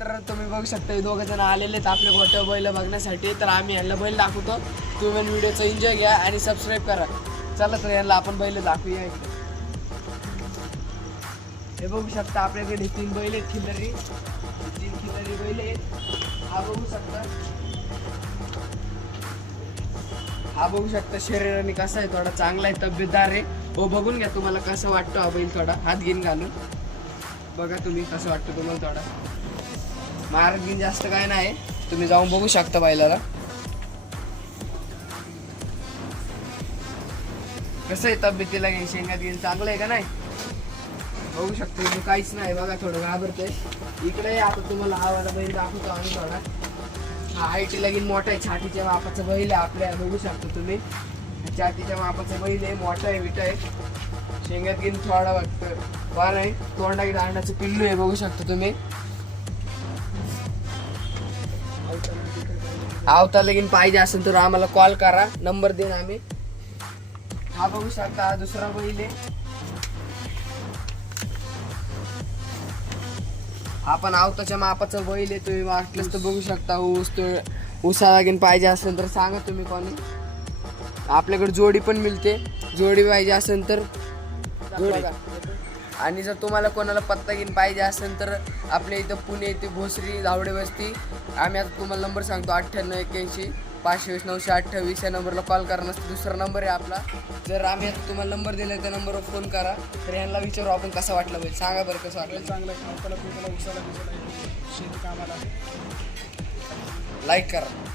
तर तुम्ही बघू शकता हे दोघं जण आलेले आहेत आपले गोट्या बैल बघण्यासाठी. तर आम्ही यांना बैल दाखवतो. तुम्ही व्हिडिओचा एन्जॉय घ्या आणि सबस्क्राईब करा. चला तर यांना आपण बैल दाखवूया हे बघू शकता आपल्याकडे तीन बैल आहेत खिलरी. तीन खिलरी बैल आहेत. हा बघू शकता. हा बघू शकता शरीराने कसा आहे थोडा चांगला आहे तब्येतदार आहे. हो बघून घ्या तुम्हाला कसं वाटतं हा बैल थोडा. हात घेऊन घालून. बघा तुम्ही कसं वाटतं तुम्हाला थोडा. महाराज जास्त काय नाही. तुम्ही जाऊन बघू शकता बैलाला. कसं आहे तब्येतीला घेऊन शेंगात घेईन चांगलं आहे का नाही? बघू शकतो इथे काहीच नाही. बघा थोडं घाबरतंय. इकडे आता तुम्हाला हा बैल दाखवतो आम्ही थोडा. हा हाईटी लगीन मोठा आहे. छातीच्या मापाचा बैल आहे आपल्या. बघू शकता तुम्ही. छातीच्या मापाचा बैल आहे मोठा आहे विटा आहे. शेंगात घेऊन थोडा वाटतं वार आहे. तोंडा दांडाचं पिल्लू आहे बघू शकता तुम्ही. आवता लगीन पाहिजे असेल तर आम्हाला कॉल करा. नंबर देईन आम्ही. हा बघू शकता हा दुसरा बैल आहे. आपण आवताच्या मापाचा बैल आहे तुम्ही वाटलंच तर बघू शकता. ऊस तो ऊसा लागेल पाहिजे असेल तर सांगा तुम्ही कोणी. आपल्याकडे जोडी पण मिळते. जोडी पाहिजे असेल तर. जोडी. आणि जर तुम्हाला कोणाला पत्ता घेऊन पाहिजे असेल तर आपल्या इथं पुणे इथे भोसरी धावडे वस्ती. आम्ही आता तुम्हाला नंबर सांगतो अठ्ठ्याण्णव एक्याऐंशी पाचशे वीस नऊशे अठ्ठावीस. या नंबरला कॉल करा नसतं दुसरा नंबर आहे आपला. जर आम्ही आता तुम्हाला नंबर दिला त्या नंबरवर फोन करा. तर यांना विचारू आपण कसं वाटलं पाहिजे. सांगा बरं कसं वाटलं. चांगलं आहे. उसाला लाईक करा.